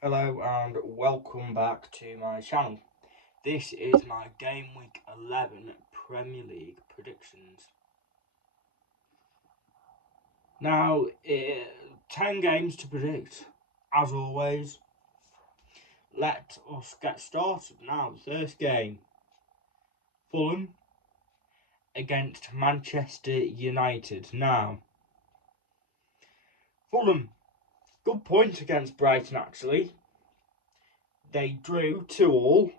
Hello and welcome back to my channel. This is my Game Week 11 Premier League predictions. Now, 10 games to predict. As always, let us get started. Now, the first game, Fulham against Manchester United. Now, Fulham, good point against Brighton actually. They drew 2-2.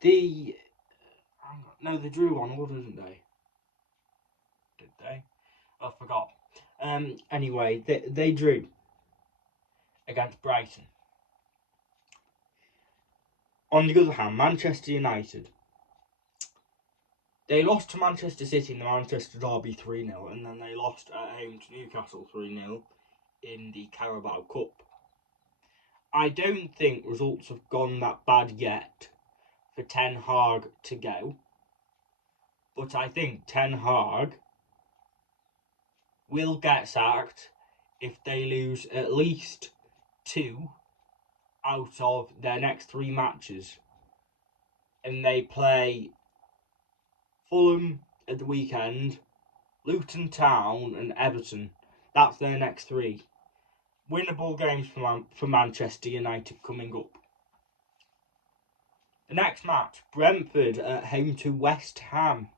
The No, they drew 1-1, didn't they? Did they? I forgot. Anyway, they drew against Brighton. On the other hand, Manchester United, they lost to Manchester City in the Manchester Derby 3-0, and then they lost at home to Newcastle 3-0 in the Carabao Cup. I don't think results have gone that bad yet for Ten Hag to go, but I think Ten Hag will get sacked if they lose at least 2 out of their next 3 matches, and they play Fulham at the weekend, Luton Town and Everton. That's their next 3 winnable games for Manchester United coming up. The next match, Brentford at home to West Ham.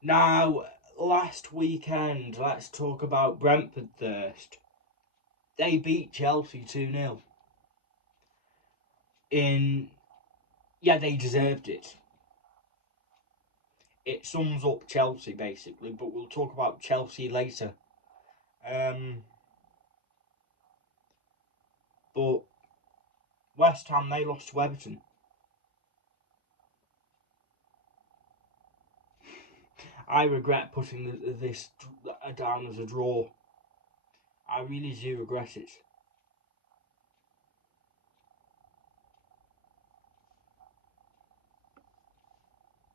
Now, last weekend, let's talk about Brentford first. They beat Chelsea 2-0. They deserved it. It sums up Chelsea basically, but we'll talk about Chelsea later. But West Ham, they lost to Everton. I regret putting this down as a draw. I really do regret it.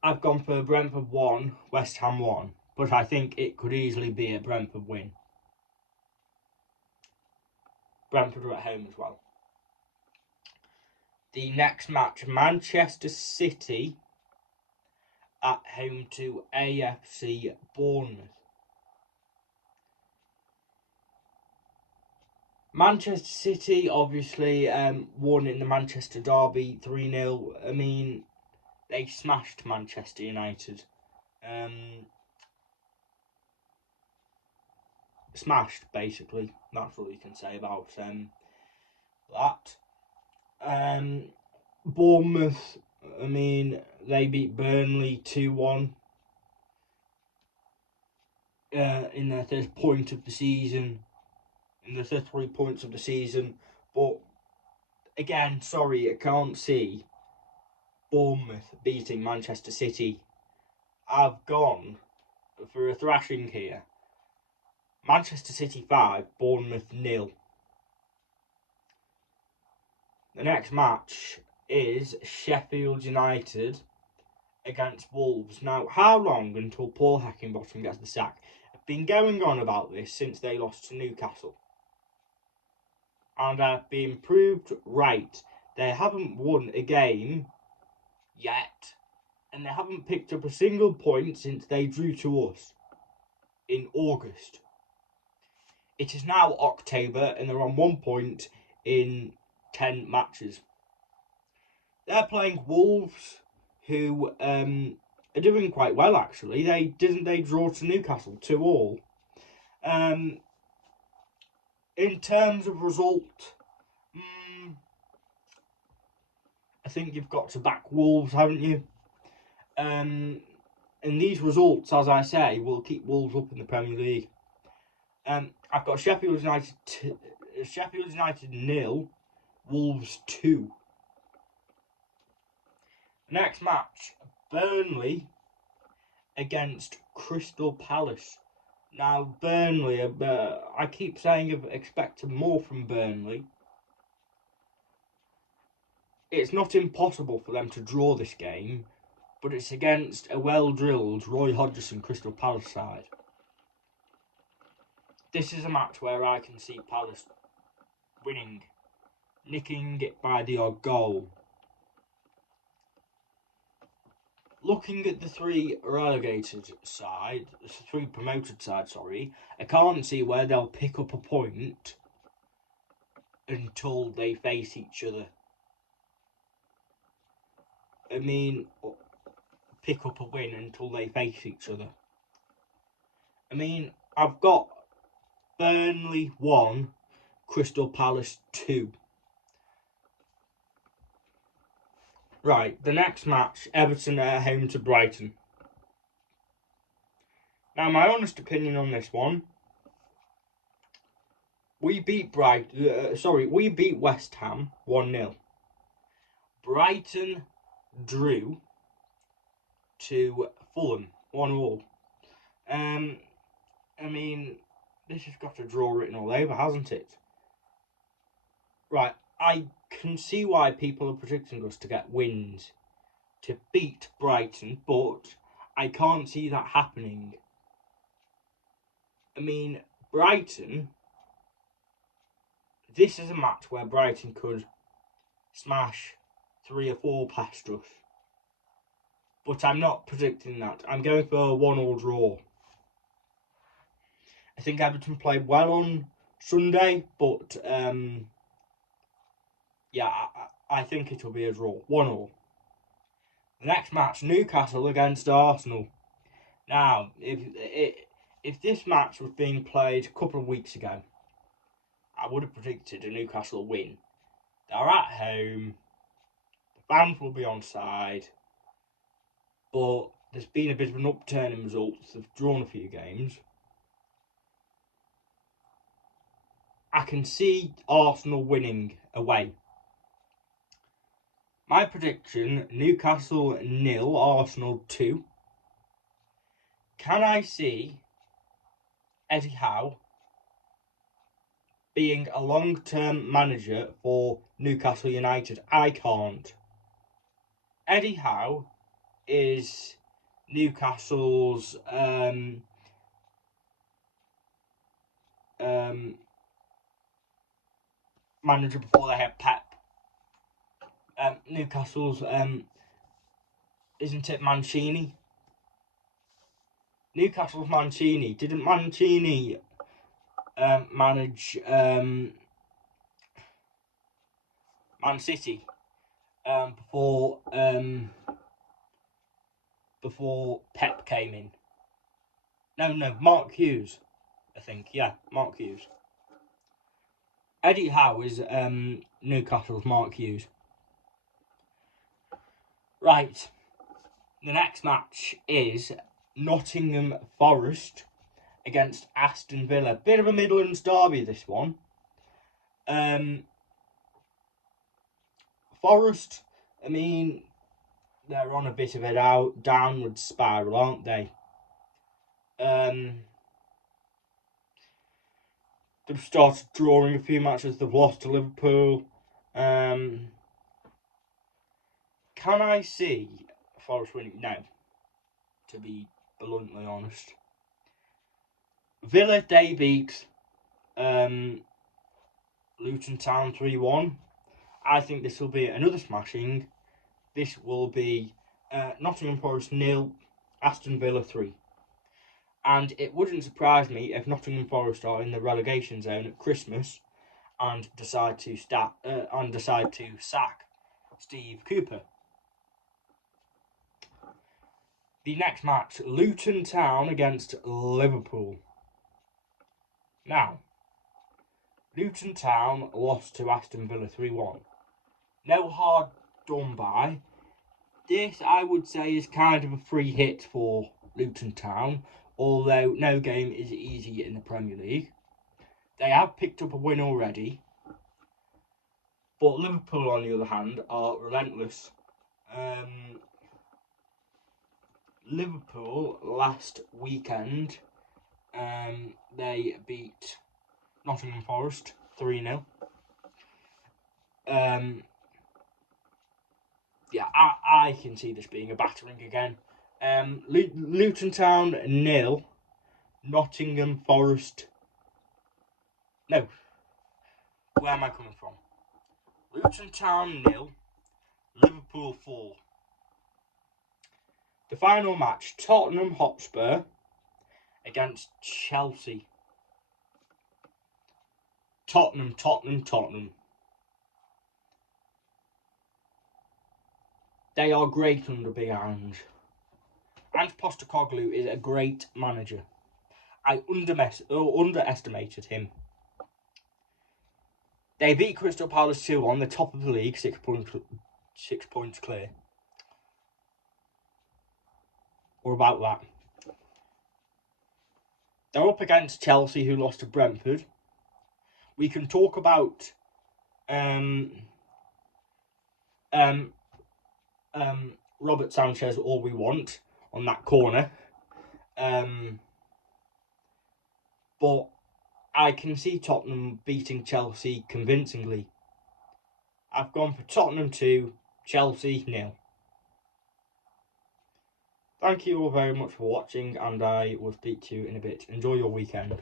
I've gone for Brentford 1, West Ham 1, but I think it could easily be a Brentford win. Brentford are at home as well. The next match, Manchester City at home to AFC Bournemouth. Manchester City obviously won in the Manchester Derby 3-0. I mean, they smashed Manchester United. Smashed, basically. That's all you can say about that. Bournemouth, I mean, they beat Burnley 2-1 in their third point of the season, in the third 3 points of the season. But again, sorry, I can't see Bournemouth beating Manchester City. I've gone for a thrashing here. Manchester City 5, Bournemouth 0. The next match is Sheffield United against Wolves. Now, how long until Paul Heckingbottom gets the sack? I've been going on about this since they lost to Newcastle. And I've been proved right. They haven't won a game yet. And they haven't picked up a single point since they drew to us in August. It is now October and they're on 1 point in 10 matches. They're playing Wolves, who are doing quite well actually. They draw to Newcastle 2-2. In terms of result, I think you've got to back Wolves, haven't you? And these results, as I say, will keep Wolves up in the Premier League. I've got Sheffield United 0, Wolves 2. Next match, Burnley against Crystal Palace. Now, Burnley, I keep saying I've expected more from Burnley. It's not impossible for them to draw this game, but it's against a well-drilled Roy Hodgson Crystal Palace side. This is a match where I can see Palace winning, nicking it by the odd goal. Looking at the three promoted side, I can't see where they'll pick up a point until they face each other. I mean, pick up a win until they face each other. I mean, I've got Burnley 1, Crystal Palace 2. Right, the next match, Everton at home to Brighton. Now, my honest opinion on this one, we beat West Ham 1-0. Brighton drew to Fulham 1-1. I mean, this has got a draw written all over, hasn't it? Right, I can see why people are predicting us to get wins to beat Brighton, but I can't see that happening. I mean, Brighton, this is a match where Brighton could smash 3 or 4 past us. But I'm not predicting that. I'm going for a 1-1 draw. I think Everton played well on Sunday, but yeah, I think it'll be a draw. 1-1. The next match, Newcastle against Arsenal. Now, if this match was being played a couple of weeks ago, I would have predicted a Newcastle win. They're at home. The fans will be on side. But there's been a bit of an upturn in results. They've drawn a few games. I can see Arsenal winning away. My prediction, Newcastle 0, Arsenal 2. Can I see Eddie Howe being a long-term manager for Newcastle United? I can't. Eddie Howe is Newcastle's manager before they had Pep. Newcastle's isn't it Mancini? Newcastle's Mancini. Didn't Mancini manage Man City before Pep came in? No, Mark Hughes, I think. Yeah, Mark Hughes. Eddie Howe is Newcastle's Mark Hughes. Right, the next match is Nottingham Forest against Aston Villa. Bit of a Midlands derby, this one. Forest, I mean, they're on a bit of a downward spiral, aren't they? They've started drawing a few matches. They've lost to Liverpool. Can I see Forest winning? No, to be bluntly honest. Villa, they beat Luton Town 3-1. I think this will be another smashing. This will be Nottingham Forest 0, Aston Villa 3. And it wouldn't surprise me if Nottingham Forest are in the relegation zone at Christmas and decide to sack Steve Cooper. The next match, Luton Town against Liverpool. Now, Luton Town lost to Aston Villa 3-1. No hard done by. This, I would say, is kind of a free hit for Luton Town, although no game is easy in the Premier League. They have picked up a win already, but Liverpool, on the other hand, are relentless. Liverpool, last weekend, they beat Nottingham Forest 3-0. yeah, I can see this being a battering again. Luton Town 0, Nottingham Forest. No, where am I coming from? Luton Town 0, Liverpool 4. The final match, Tottenham Hotspur against Chelsea. Tottenham. They are great under Big Ange. Ange Postecoglou is a great manager. I underestimated him. They beat Crystal Palace 2-1, the top of the league, 6 points clear. Or about that. They're up against Chelsea, who lost to Brentford. We can talk about Robert Sanchez all we want on that corner. But I can see Tottenham beating Chelsea convincingly. I've gone for Tottenham 2, Chelsea 0. Thank you all very much for watching, and I will speak to you in a bit. Enjoy your weekend.